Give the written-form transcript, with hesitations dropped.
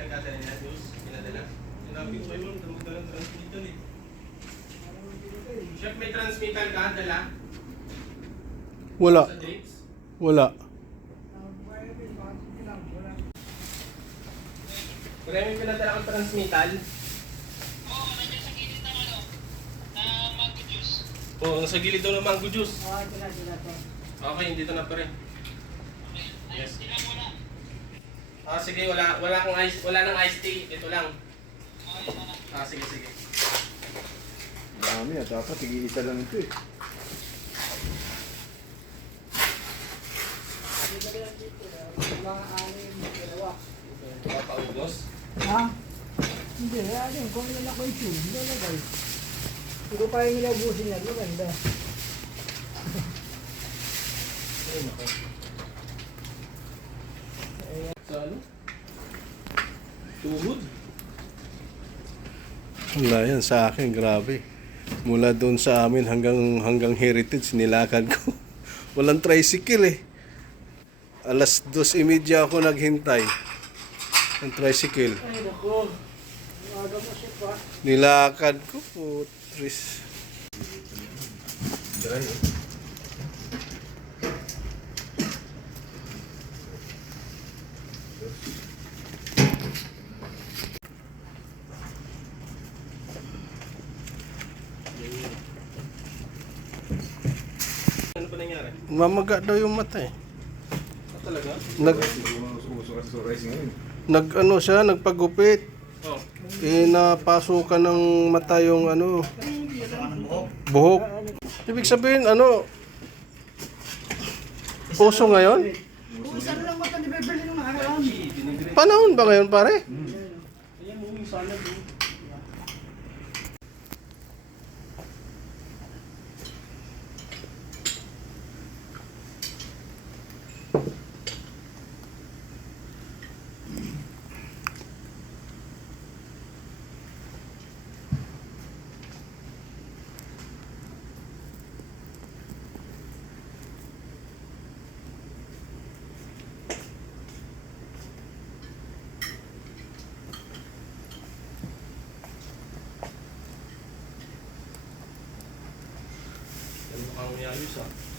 nagkadala niya, Diyos, pinadala. Sinabi ko kayo, magdalang transmitter eh. Chef, may transmitter ka, dala? Wala. Sa drinks? Wala. Kaya may pinadala kang transmitter? Oo, nandiyan sa gilid ng ano, na mango juice. Oo, nasa gilid daw ng mango juice. Ah, ito na to. Okay, dito na pa rin. Okay, Yes. tilang mo na. Sige, wala kang ice, wala nang iced tea. Ito lang. Okay, ito na. Sige. Dami ah, dapat tig-iisa lang ito eh. Dito na lang dito. Mga anim, dalawa. Papaubos. Ha? Hindi, ano, kung ilan ako yung tube, lalagay. Hindi ko kaya nilabusin yan, maganda. Ay, nako. Sa ano? Tuhod. Wala yan sa akin, grabe. Mula doon sa amin hanggang Heritage, nilakad ko. Walang tricycle eh. Alas 2:30 ako naghintay ng tricycle. Ay, naku. Umaga mo siya pa. Nilakad ko po, Tris. Dry eh. Ano pa nangyari? Mamaga daw yung mata eh. Talaga? Uso kasi sa rice ngayon. Nag siya, nagpagupit. Oh. Napasukan ng mata yung buhok. Ibig sabihin, puso ngayon? Usan lang mata ni Beverly nung nakaraan. Panahon ba ngayon, pare? Ayan mo yung salad eh. Ano mukhang may ayos ah.